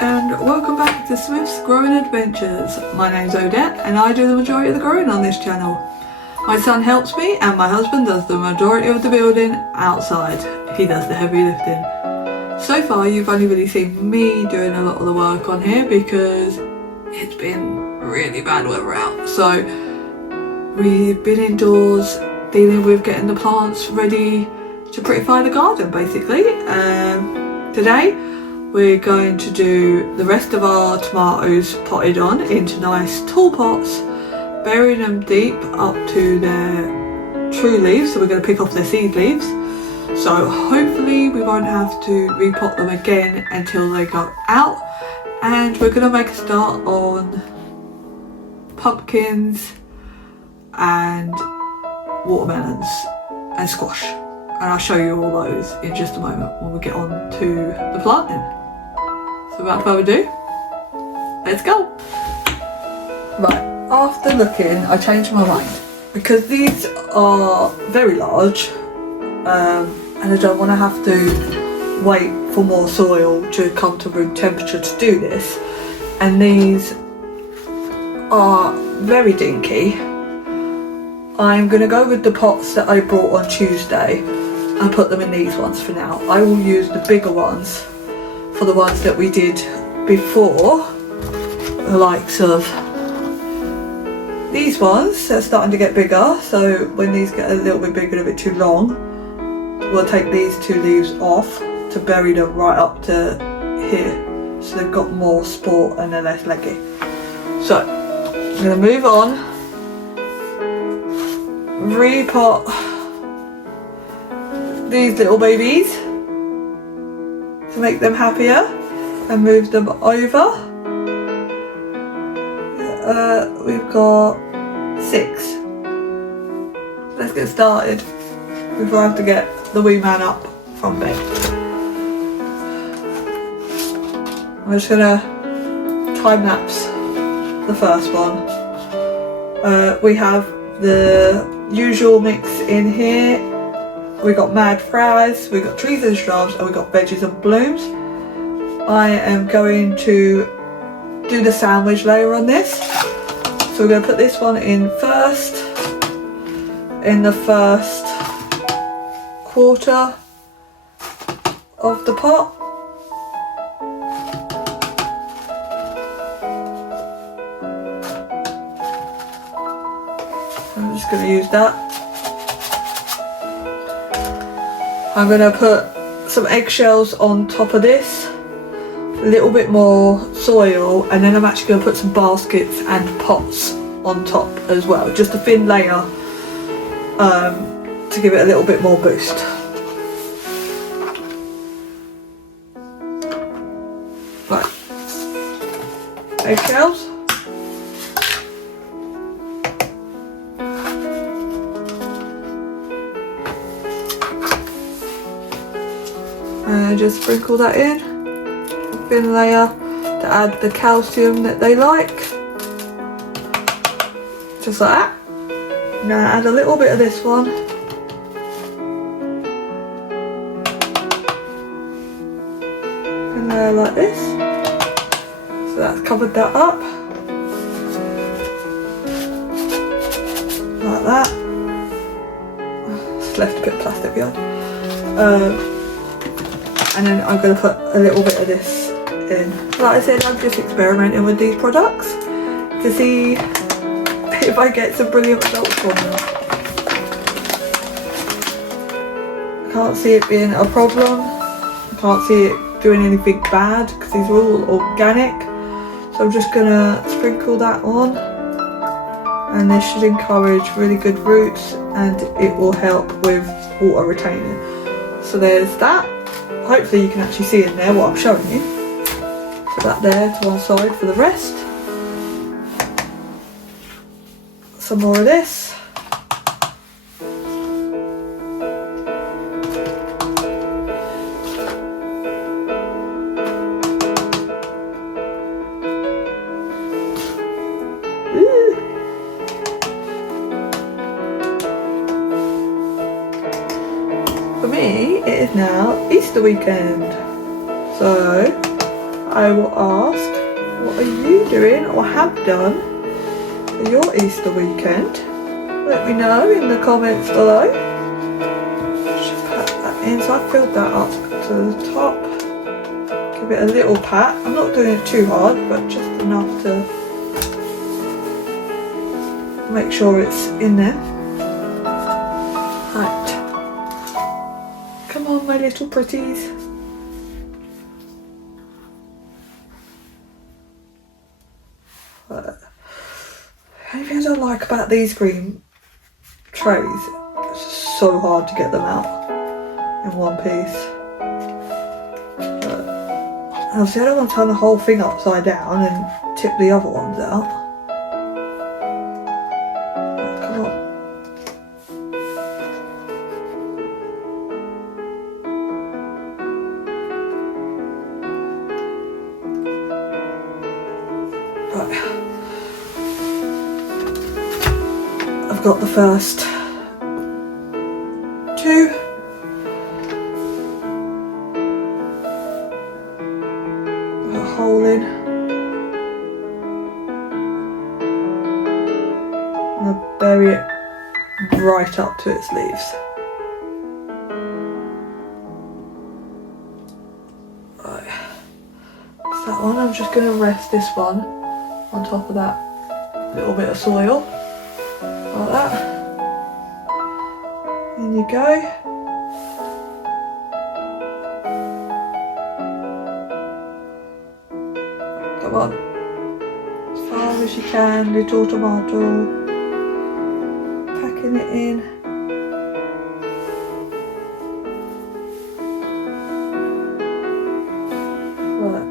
and welcome back to Smith's Growing Adventures. My name's Odette and I do the majority of the growing on this channel. My son helps me and my husband does the majority of the building outside. He does the heavy lifting. So far you've only really seen me doing a lot of the work on here because it's been really bad weather out. So we've been indoors dealing with getting the plants ready to prettify the garden basically. Today we're going to do the rest of our tomatoes potted on into nice tall pots, burying them deep up to their true leaves, so we're going to pick off their seed leaves. So hopefully we won't have to repot them again until they go out, and we're going to make a start on pumpkins and watermelons and squash. And I'll show you all those in just a moment when we get on to the planting. So without further ado, let's go. Right, after looking, I changed my mind because these are very large and I don't want to have to wait for more soil to come to room temperature to do this. And these are very dinky. I'm going to go with the pots that I brought on Tuesday and put them in these ones for now. I will use the bigger ones for the ones that we did before, the likes of these ones. They're starting to get bigger, so when these get a little bit bigger and a bit too long, we'll take these two leaves off to bury them right up to here, so they've got more support and they're less leggy. So I'm going to move on, repot these little babies to make them happier and move them over. We've got 6. Let's get started before I have to get the wee man up from bed. I'm just gonna time lapse the first one. We have the usual mix in here. We got mad flowers, we got trees and shrubs, and we got veggies and blooms. I am going to do the sandwich layer on this. So we're going to put this one in first, in the first quarter of the pot. I'm just going to use that. I'm going to put some eggshells on top of this, a little bit more soil, and then I'm actually going to put some baskets and pots on top as well, just a thin layer to give it a little bit more boost. Right, eggshells. And just sprinkle that in, a thin layer to add the calcium that they like. Just like that. Now add a little bit of this one. In there like this. So that's covered that up. Like that. Just left a bit of plastic behind. And then I'm going to put a little bit of this in. Like I said, I'm just experimenting with these products to see if I get some brilliant results from them. I can't see it being a problem. I can't see it doing anything bad because these are all organic. So I'm just going to sprinkle that on, and this should encourage really good roots and it will help with water retaining. So there's that. Hopefully you can actually see in there what I'm showing you. Put that there to one side for the rest. Some more of this. Ooh. For me, it is now Easter weekend. So I will ask, what are you doing or have done for your Easter weekend? Let me know in the comments below. Just pat that in, so I filled that up to the top. Give it a little pat. I'm not doing it too hard, but just enough to make sure it's in there. Right. Come on, my little pretties. The only thing I don't like about these green trays, it's just so hard to get them out in one piece. But obviously I don't want to turn the whole thing upside down and tip the other ones out. Come on. Right. I've got the first two. Put a hole in. And I'll bury it right up to its leaves. Right. That's that one. I'm just going to rest this one on top of that little bit of soil. Like that. In you go. Come on. As far as you can, little tomato. Packing it in. Right.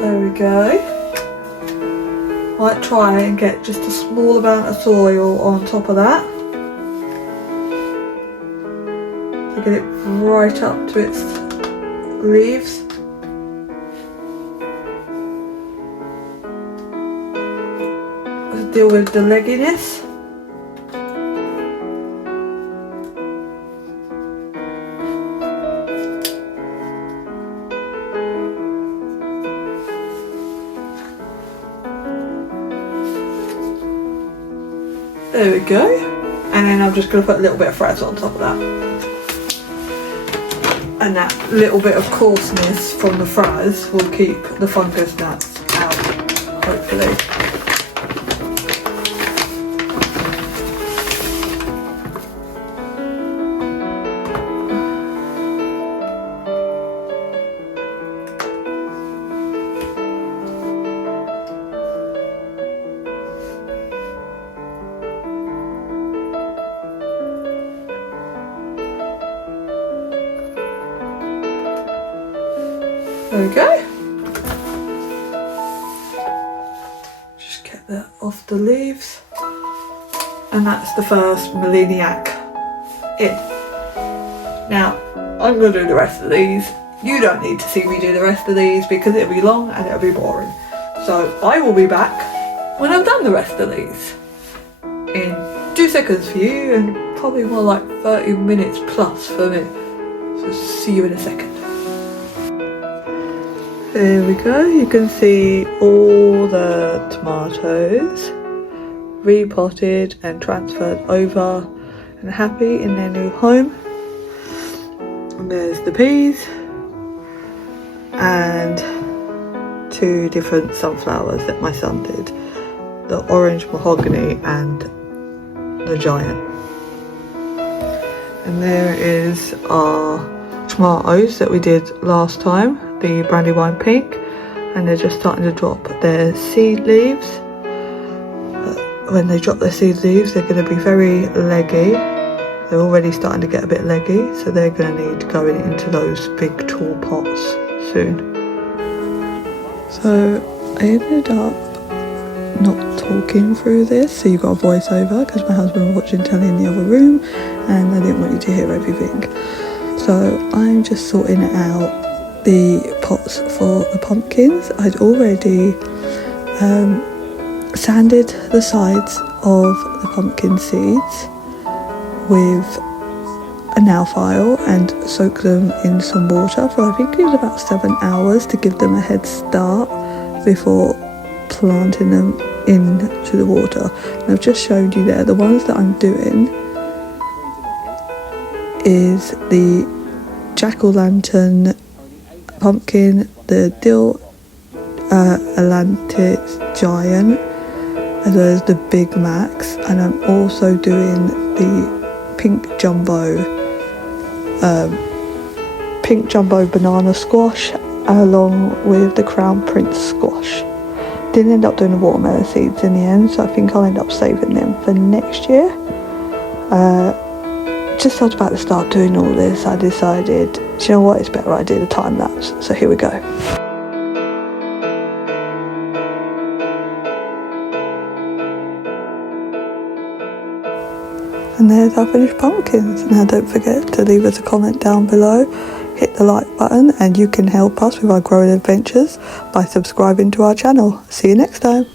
There we go. Might try and get just a small amount of soil on top of that to get it right up to its leaves. Let's deal with the legginess. There we go, and then I'm just going to put a little bit of frazzle on top of that, and that little bit of coarseness from the frizz will keep the fungus gnats out, hopefully. There we go. Just get that off the leaves. And that's the first Meliniac in. Now, I'm going to do the rest of these. You don't need to see me do the rest of these because it'll be long and it'll be boring. So I will be back when I've done the rest of these. In 2 seconds for you and probably more like 30 minutes plus for me. So see you in a second. There we go, you can see all the tomatoes repotted and transferred over and happy in their new home. And there's the peas and 2 different sunflowers that my son did. The orange mahogany and the giant. And there is our tomatoes that we did last time, the brandywine pink, and they're just starting to drop their seed leaves. When they drop their seed leaves, they're going to be very leggy. They're already starting to get a bit leggy, so they're going to need going into those big tall pots soon. So I ended up not talking through this, so you got a voiceover because my husband was watching telly in the other room and I didn't want you to hear everything. So I'm just sorting out the pots for the pumpkins. I'd already sanded the sides of the pumpkin seeds with a nail file and soak them in some water for I think it was about 7 hours to give them a head start before planting them into the water. And I've just showed you there, the ones that I'm doing is the jack-o'-lantern pumpkin, the dill Atlantis giant, as well as the Big Macs, and I'm also doing the pink jumbo banana squash along with the Crown Prince squash. Didn't end up doing the watermelon seeds in the end, so I think I'll end up saving them for next year. Just as I was about to start doing all this, I decided, do you know what, it's better I do the time lapse, so here we go. And there's our finished pumpkins. Now don't forget to leave us a comment down below, hit the like button, and you can help us with our growing adventures by subscribing to our channel. See you next time.